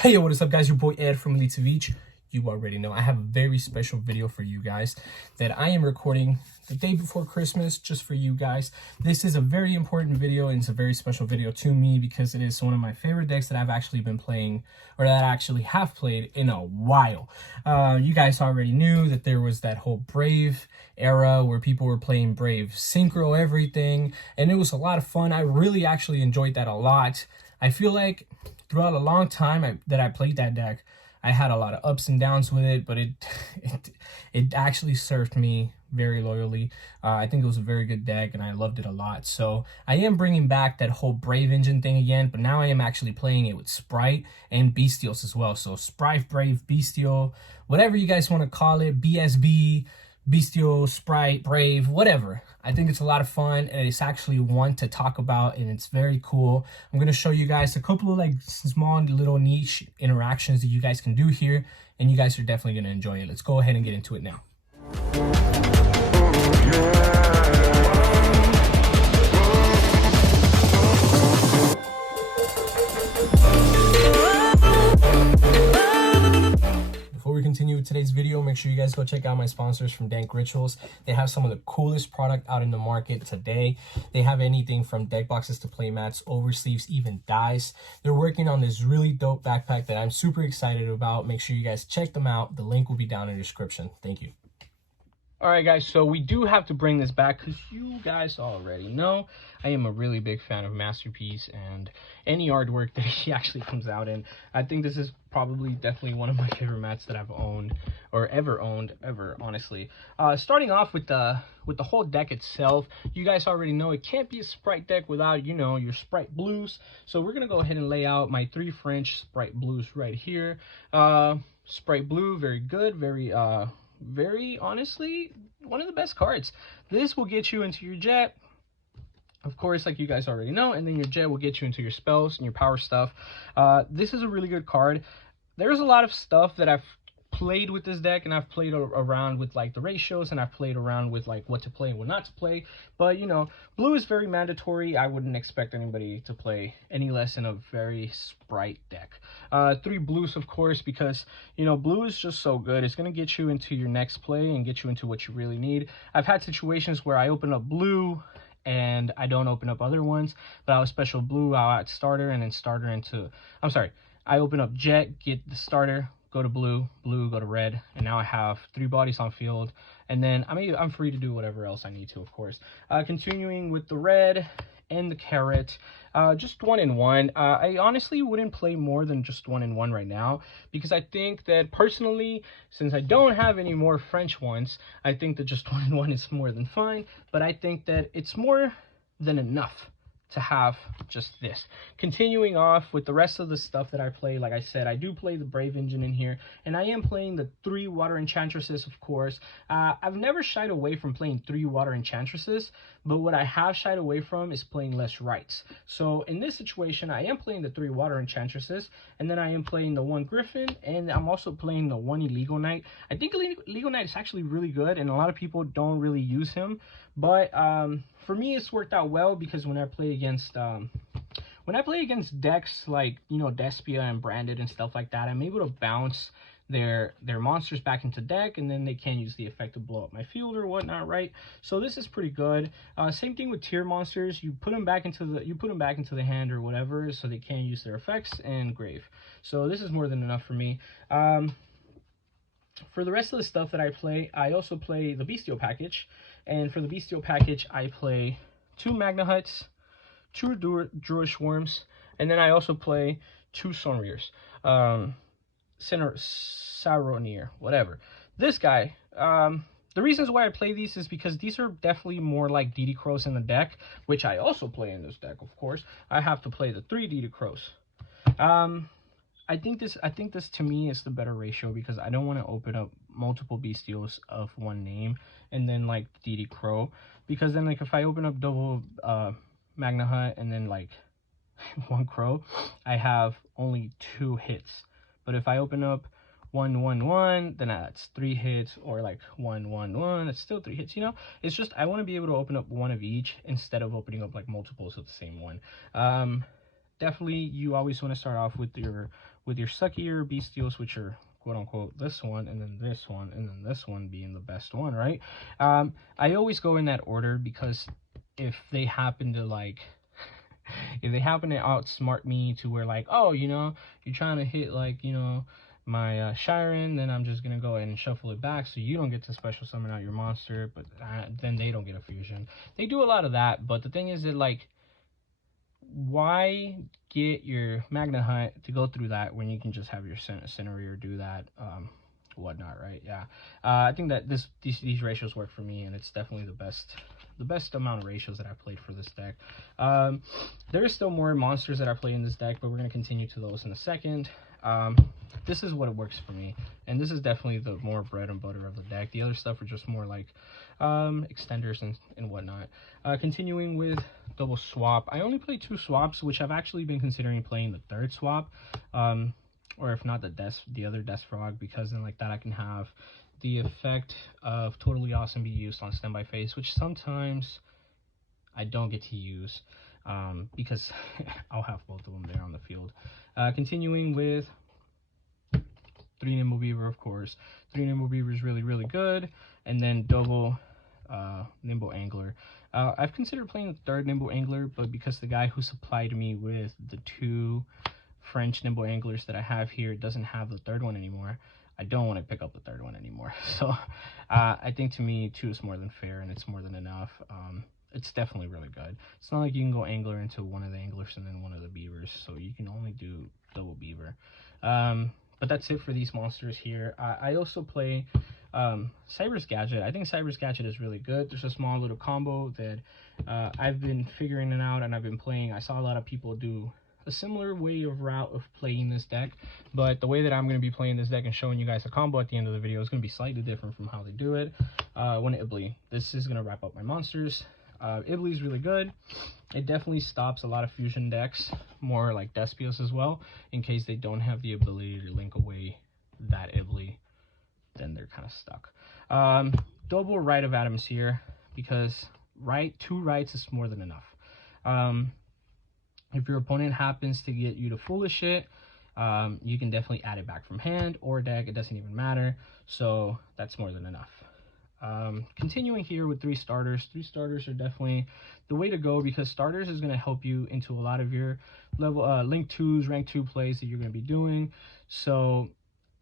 Hey, yo, what is up, guys? Your boy Ed from Elite to Beach. You already know I have a very special video for you guys that I am recording the day before Christmas just for you guys. This is a very important video and it's a very special video to me because it is one of my favorite decks that I've actually been playing, or that I actually have played in a while. You guys already knew that there was that whole Brave era where people were playing Brave Synchro everything, and it was a lot of fun. I really actually enjoyed that a lot. I feel like throughout a long time that I played that deck, I had a lot of ups and downs with it, but it actually served me very loyally. I think it was a very good deck and I loved it a lot. So I am bringing back that whole Brave engine thing again, but now I am actually playing it with Spright and Bystials as well. So Spright, Brave, Bystial, whatever you guys want to call it, BSB, Bystial, Spright, Brave, whatever. I think it's a lot of fun and it's actually one to talk about and it's very cool. I'm going to show you guys a couple of like small little niche interactions that you guys can do here, and you guys are definitely going to enjoy it. Let's go ahead and get into it now. Before we continue with today's video, make sure you guys go check out my sponsors from Dank Rituals. They have some of the coolest product out in the market today. They have anything from deck boxes to play mats, oversleeves, even dies. They're working on this really dope backpack that I'm super excited about. Make sure you guys check them out. The link will be down in the description. Thank you. All right, guys, so we do have to bring this back because you guys already know I am a really big fan of Masterpiece and any artwork that he actually comes out in. I think this is probably definitely one of my favorite mats that I've owned, or ever owned, honestly. Starting off with the whole deck itself, you guys already know it can't be a Spright deck without, you know, your Spright blues. So we're gonna go ahead and lay out my 3 French Spright blues right here. Spright blue, very good, very honestly one of the best cards. This will get you into your jet, of course, like you guys already know, and then your jet will get you into your spells and your power stuff. This is a really good card. There's a lot of stuff that I've played with this deck, and I've played around with like the ratios, and I've played around with like what to play and what not to play. But you know, blue is very mandatory. I wouldn't expect anybody to play any less in a very Spright deck. 3 blues, of course, because you know, blue is just so good. It's going to get you into your next play and get you into what you really need. I've had situations where I open up blue and I don't open up other ones, but I'll special blue, I'll add starter, and then starter into, I'm sorry, I open up jet, get the starter, go to blue, go to red, and now I have 3 bodies on field, and then I'm free to do whatever else I need to, of course. Continuing with the red and the carrot, just 1 in 1. I honestly wouldn't play more than just 1 in 1 right now, because I think that personally, since I don't have any more French ones, I think that just 1 in 1 is more than fine, but I think that it's more than enough to have just this. Continuing off with the rest of the stuff that I play, like I said, I do play the Brave engine in here, and I am playing the 3 water enchantresses, of course. I've never shied away from playing 3 water enchantresses, but what I have shied away from is playing less rights. So in this situation, I am playing the 3 water enchantresses, and then I am playing the 1 griffin, and I'm also playing the 1 illegal knight. I think illegal knight is actually really good, and a lot of people don't really use him, but for me, it's worked out well because when I play against decks like, you know, Despia and Branded and stuff like that, I'm able to bounce their monsters back into deck, and then they can use the effect to blow up my field or whatnot, right? So this is pretty good. Same thing with tier monsters. You put them back into the hand or whatever, so they can use their effects and grave. So this is more than enough for me. For the rest of the stuff that I play, I also play the Bystial package. And for the Bystial package, I play 2 Magna Huts, 2 Druish Worms, and then I also play 2 Sonriers. Saronir, whatever. This guy, the reasons why I play these is because these are definitely more like DD Crows in the deck, which I also play in this deck, of course. I have to play the 3 DD Crows. I think this to me is the better ratio, because I don't want to open up multiple Bystials of 1 name and then like DD Crow, because then like if I open up double Magna Hut and then like 1 Crow, I have only 2 hits. But if I open up 1 1 1, then that's 3 hits, or like 1 1 1, it's still 3 hits. You know, it's just I want to be able to open up 1 of each instead of opening up like multiples of the same one. Definitely you always want to start off with your with your suckier Bystials, which are quote unquote this one, and then this one, and then this one being the best one, right? I always go in that order because if they happen to like, if they happen to outsmart me to where like, oh, you know, you're trying to hit like, you know, my Shiren, then I'm just gonna go ahead and shuffle it back so you don't get to special summon out your monster, but then they don't get a fusion. They do a lot of that, but the thing is that like, why get your Magna Hunt to go through that when you can just have your Cinereer do that, whatnot, right? Yeah, I think that these ratios work for me, and it's definitely the best amount of ratios that I've played for this deck. There is still more monsters that I play in this deck, but we're going to continue to those in a second. This is what it works for me, and this is definitely the more bread and butter of the deck. The other stuff are just more like extenders and whatnot. Continuing with double swap, I only play 2 swaps, which I've actually been considering playing the 3rd swap, or if not the other Death Frog, because then like that I can have the effect of Totally Awesome be used on Standby Phase, which sometimes I don't get to use because I'll have both of them there on the field. Continuing with 3 Nimble Beaver, of course. 3 Nimble Beaver is really, really good. And then double Nimble Angler. I've considered playing the 3rd Nimble Angler, but because the guy who supplied me with the 2 French Nimble Anglers that I have here doesn't have the 3rd one anymore, I don't want to pick up the 3rd one anymore. So I think to me 2 is more than fair, and it's more than enough. It's definitely really good. It's not like you can go Angler into one of the Anglers and then one of the Beavers, so you can only do double Beaver. But that's it for these monsters here. I also play Cyber's Gadget. I think Cyber's Gadget is really good. There's a small little combo that I've been figuring it out, and I've been playing. I saw a lot of people do a similar route of playing this deck, but the way that I'm going to be playing this deck and showing you guys a combo at the end of the video is going to be slightly different from how they do it. One Ibly. This is going to wrap up my monsters. Ibly is really good. It definitely stops a lot of fusion decks, more like Despios as well, in case they don't have the ability to link away that Ibly, then they're kind of stuck. Double Rite of Atoms here, because 2 rights is more than enough. If your opponent happens to get you to Foolish it, you can definitely add it back from hand or deck, it doesn't even matter, so that's more than enough. Continuing here with 3 starters. 3 starters are definitely the way to go, because starters is going to help you into a lot of your level link 2s, rank 2 plays that you're going to be doing. So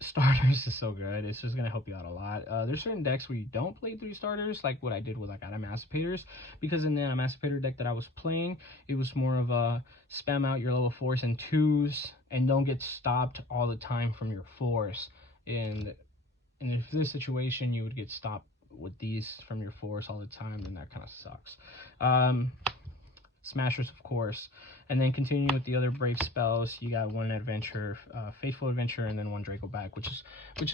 starters is so good. It's just going to help you out a lot. There's certain decks where you don't play 3 starters, like what I did with like Adamascipators, because in the Adamascipator deck that I was playing, it was more of a spam out your level 4s and 2s and don't get stopped all the time from your 4s. And if this situation you would get stopped with these from your 4s all the time, then that kind of sucks. Smashers, of course, and then continuing with the other brave spells, you got 1 Adventure, Faithful Adventure, and then 1 Draco back, which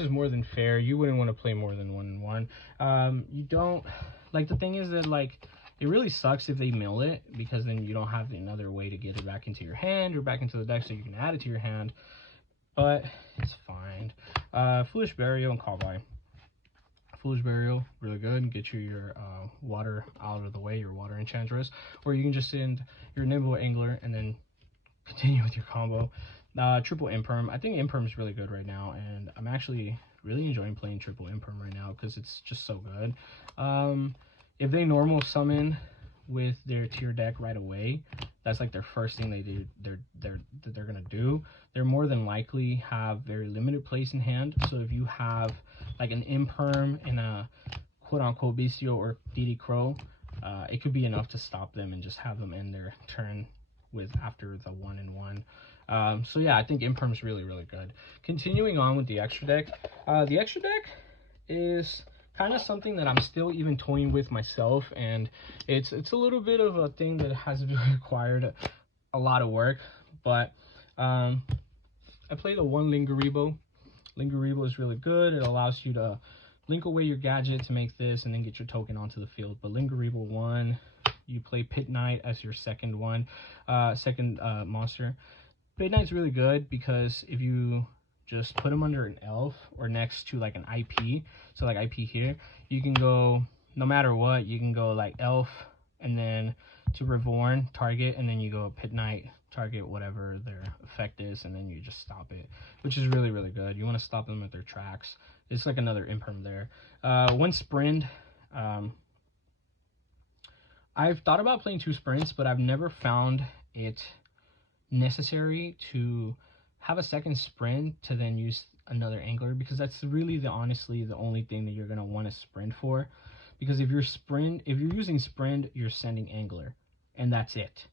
is more than fair. You wouldn't want to play more than 1 and 1. You don't like, the thing is that like, it really sucks if they mill it, because then you don't have another way to get it back into your hand or back into the deck so you can add it to your hand, but it's fine. Foolish Burial and Callby. Foolish Burial, really good. Get you your water out of the way, your water enchantress, or you can just send your Nimble Angler and then continue with your combo. Triple Imperm. I think Imperm is really good right now, and I'm actually really enjoying playing Triple Imperm right now because it's just so good. If they normal summon with their tier deck right away, that's like their first thing they do. They're gonna do. They're more than likely have very limited place in hand. So if you have like an Imperm and a quote-unquote Bystial or DD Crow, it could be enough to stop them and just have them end their turn with after the 1 and 1. So yeah, I think Imperm is really, really good. Continuing on with the extra deck. The extra deck is kind of something that I'm still even toying with myself, and it's a little bit of a thing that has required a lot of work, but I play the 1 Lingeribo. Lingeribo is really good. It allows you to link away your gadget to make this and then get your token onto the field. But Lingeribo 1, you play Pit Knight as your second monster. Pit Knight's really good because if you just put him under an elf or next to like an IP, so like IP here, you can go, no matter what, you can go like elf and then to Reborn, target, and then you go Pit Knight, target whatever their effect is, and then you just stop it, which is really, really good. You want to stop them at their tracks. It's like another imperm there. One sprint. I've thought about playing 2 sprints, but I've never found it necessary to have a second sprint to then use another angler, because that's really honestly the only thing that you're going to want to sprint for. Because if you're using sprint, you're sending angler, and that's it.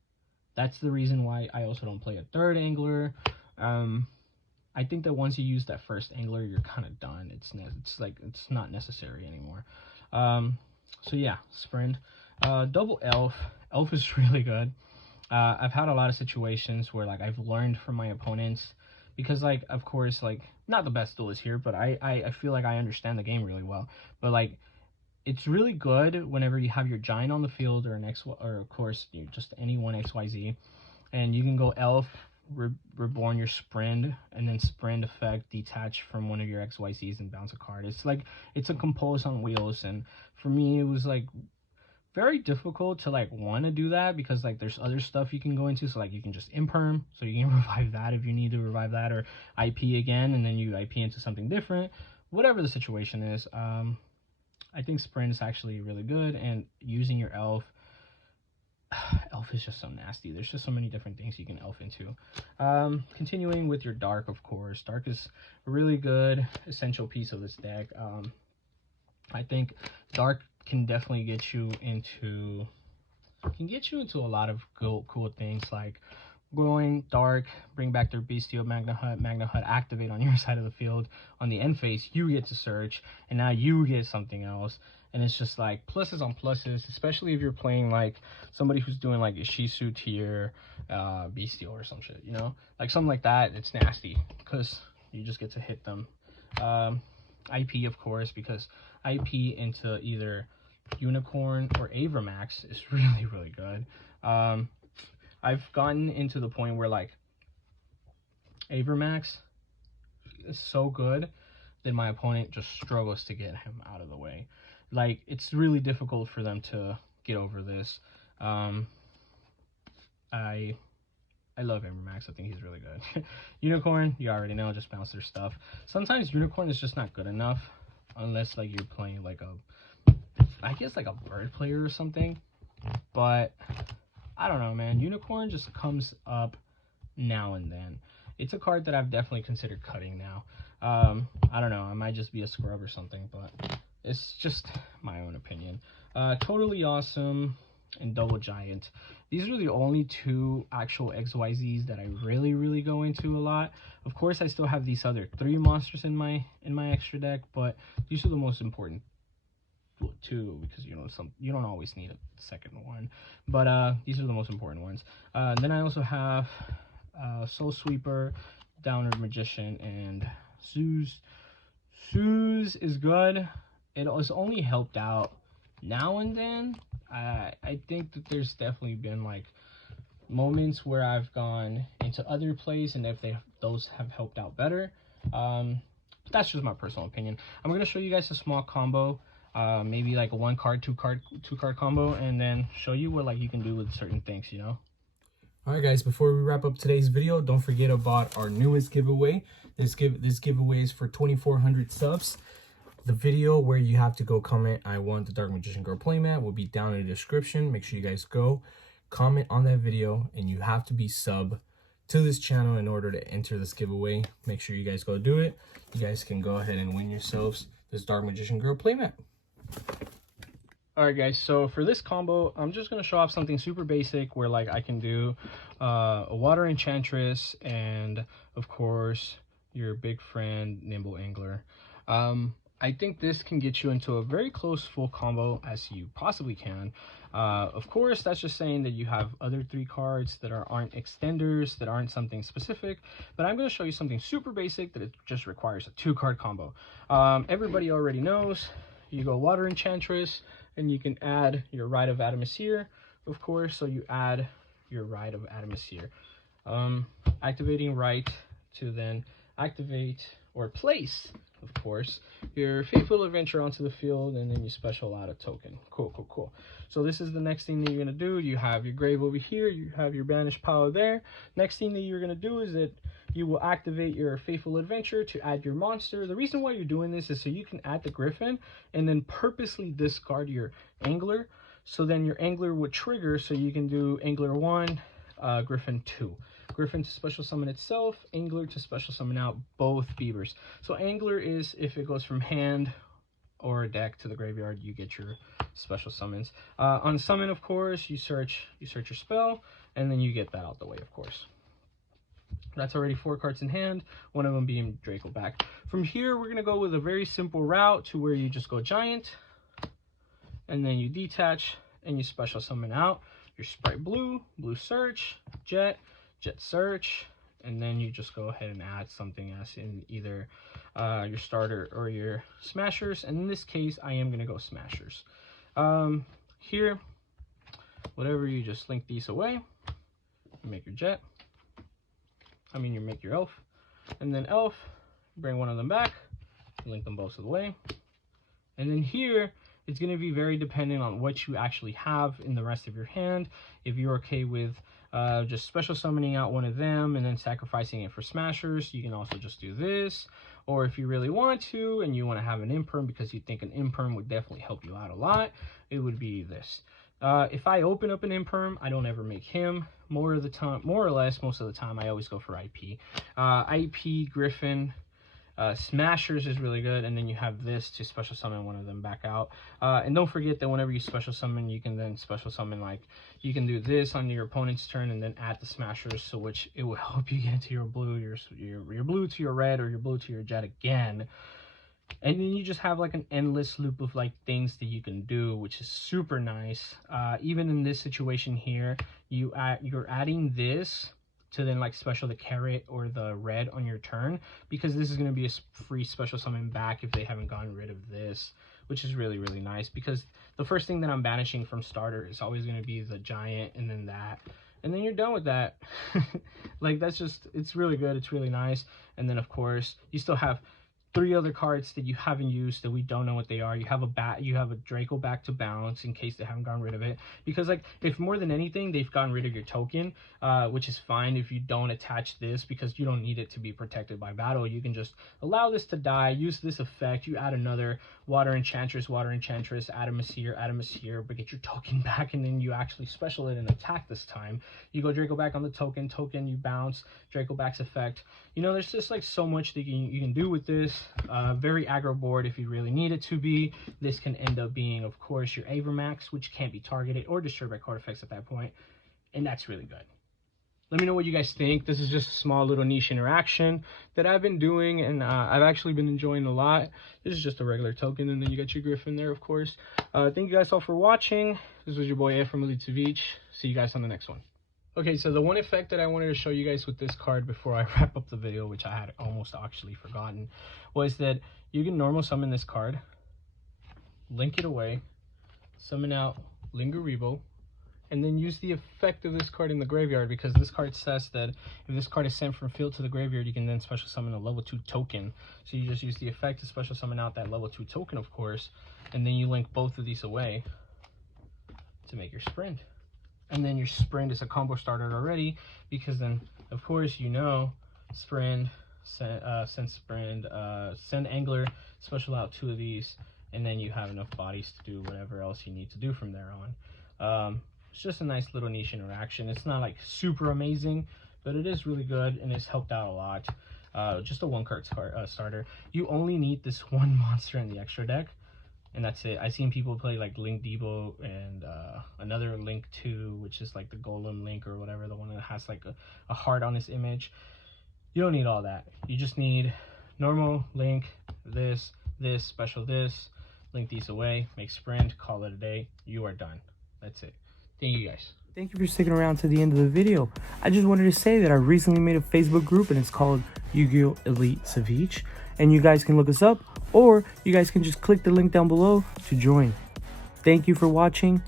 That's the reason why I also don't play a third angler. I think that once you use that first angler, you're kind of done. It's not necessary anymore. So yeah, sprint. Double elf. Elf is really good. I've had a lot of situations where like I've learned from my opponents, because like of course like not the best duelist here, but I feel like I understand the game really well. But like it's really good whenever you have your giant on the field, or an X, or of course just any one XYZ, and you can go elf, reborn your sprint, and then sprint effect, detach from one of your XYZs and bounce a card. It's like it's a compose on wheels, and for me it was like very difficult to like want to do that, because like there's other stuff you can go into. So like you can just imperm, so you can revive that if you need to revive that, or IP again, and then you IP into something different, whatever the situation is. I think sprint is actually really good, and using your elf is just so nasty. There's just so many different things you can elf into. Continuing with your dark, of course. Dark is a really good essential piece of this deck. I think dark can definitely get you into a lot of cool things, like going dark, bring back their Bystial, Magna Hut, activate on your side of the field. On the end phase, you get to search, and now you get something else. And it's just like pluses on pluses, especially if you're playing like somebody who's doing like a Shisu tier Bystial or some shit, you know? Like something like that, it's nasty, because you just get to hit them. IP, of course, because IP into either Unicorn or Avermax is really, really good. I've gotten into the point where like Avermax is so good that my opponent just struggles to get him out of the way. Like it's really difficult for them to get over this. I love Avermax. I think he's really good. Unicorn, you already know, just bounce their stuff. Sometimes Unicorn is just not good enough unless like you're playing like I guess like a bird player or something. But I don't know, man. Unicorn just comes up now and then. It's a card that I've definitely considered cutting now. I don't know. I might just be a scrub or something, but it's just my own opinion. Totally Awesome and Double Giant. These are the only 2 actual XYZs that I really, really go into a lot. Of course, I still have these other 3 monsters in my extra deck, but these are the most important 2, because you don't always need a second one, but these are the most important ones. Then I also have Soul Sweeper, Downward Magician, and Suze. Suze is good. It was only helped out now and then. I think that there's definitely been like moments where I've gone into other plays, and if those have helped out better. But that's just my personal opinion. I'm gonna show you guys a small combo. Maybe like a 1 card, 2 card combo, and then show you what like you can do with certain things, you know. All right, guys, before we wrap up today's video, don't forget about our newest giveaway. This giveaway is for 2,400 subs. The video where you have to go comment "I want the Dark Magician Girl playmat" will be down in the description. Make sure you guys go comment on that video, and you have to be sub to this channel in order to enter this giveaway. Make sure you guys go do it. You guys can go ahead and win yourselves this Dark Magician Girl playmat. Alright guys, so for this combo, I'm just going to show off something super basic where like I can do a Water Enchantress and of course your big friend Nimble Angler. I think this can get you into a very close full combo as you possibly can. Of course, that's just saying that you have other 3 cards that aren't extenders, that aren't something specific, but I'm going to show you something super basic that it just requires a 2-card combo. Everybody already knows. You go Water Enchantress, and you can add your Rite of Adamasier, of course, so you add your Rite of Adamasier. Activating Rite to then activate or place, of course, your Faithful Adventure onto the field, and then you special out a token. Cool, cool, cool. So this is the next thing that you're going to do. You have your grave over here. You have your banished power there. Next thing that you're going to do is that you will activate your Faithful Adventure to add your monster. The reason why you're doing this is so you can add the Griffin and then purposely discard your Angler. So then your Angler would trigger, so you can do Angler 1, Griffin 2. Griffin to special summon itself, Angler to special summon out both Beavers. So Angler is if it goes from hand or a deck to the graveyard, you get your special summons. On summon, of course, you search your spell, and then you get that out the way, of course. That's already 4 cards in hand, one of them being Draco back. From here, we're going to go with a very simple route to where you just go Giant, and then you detach, and you special summon out your Spright Blue, Blue Search, Jet Search, and then you just go ahead and add something as in either your starter or your Smashers. And in this case, I am going to go Smashers. Here, whatever, you just link these away. You make your Jet. You make your Elf. And then Elf, bring one of them back. Link them both away. And then here, it's going to be very dependent on what you actually have in the rest of your hand. If you're okay with just special summoning out one of them and then sacrificing it for Smashers, you can also just do this. Or if you really want to and you want to have an imperm because you think an imperm would definitely help you out a lot, it would be this. If I open up an imperm, I don't ever make him. More or less, most of the time, I always go for IP. IP, Griffin, Smashers is really good, and then you have this to special summon one of them back out. And don't forget that whenever you special summon, you can then special summon, like, you can do this on your opponent's turn and then add the Smashers, so which it will help you get into your blue, your blue to your red, or your blue to your Jet again. And then you just have like an endless loop of like things that you can do, which is super nice. Even in this situation here, you're adding this to then like special the carrot or the red on your turn, because this is going to be a free special summon back if they haven't gotten rid of this, which is really, really nice, because the first thing that I'm banishing from starter is always going to be the Giant, and then that, and then you're done with that. Like, that's just, it's really good, it's really nice. And then of course you still have 3 other cards that you haven't used that we don't know what they are. You have a Draco back to bounce in case they haven't gotten rid of it, because like, if more than anything they've gotten rid of your token, which is fine if you don't attach this, because you don't need it to be protected by battle. You can just allow this to die, use this effect, you add another Water Enchantress, add a Mesir, but get your token back, and then you actually special it and attack this time. You go Draco back on the token, you bounce, Draco back's effect. You know, there's just like so much that you can do with this. Very aggro board if you really need it to be. This can end up being, of course, your Avermax, which can't be targeted or destroyed by card effects at that point, and that's really good. Let me know what you guys think. This is just a small little niche interaction that I've been doing, and I've actually been enjoying a lot. This is just a regular token, and then you got your Griffin there, of course. Thank you guys all for watching. This was your boy Ed from Elite Savich. See you guys on the next one. Okay, so the one effect that I wanted to show you guys with this card before I wrap up the video, which I had almost actually forgotten, was that you can normal summon this card, link it away, summon out Linguribo, and then use the effect of this card in the graveyard, because this card says that if this card is sent from field to the graveyard, you can then special summon a level 2 token. So you just use the effect to special summon out that level 2 token, of course, and then you link both of these away to make your Sprint. And then your Sprint is a combo starter already, because then, of course, you know, Sprint, send Sprint, send Angler, special out 2 of these, and then you have enough bodies to do whatever else you need to do from there on. It's just a nice little niche interaction. It's not like super amazing, but it is really good, and it's helped out a lot. Just a 1-card starter. You only need this 1 monster in the extra deck, and that's it. I've seen people play like Link Debo and another Link 2, which is like the Golem Link or whatever, the one that has like a heart on his image. You don't need all that. You just need normal Link, this, special this, link these away, make Sprint, call it a day. You are done. That's it. Thank you guys. Thank you for sticking around to the end of the video. I just wanted to say that I recently made a Facebook group, and it's called Yu-Gi-Oh! Elite Savich, and you guys can look us up, or you guys can just click the link down below to join. Thank you for watching.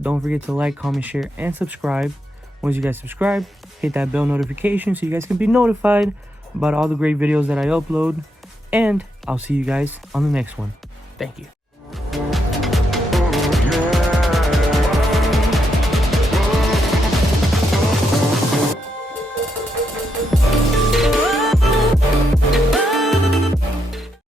Don't forget to like, comment, share, and subscribe. Once you guys subscribe, hit that bell notification so you guys can be notified about all the great videos that I upload. And I'll see you guys on the next one. Thank you.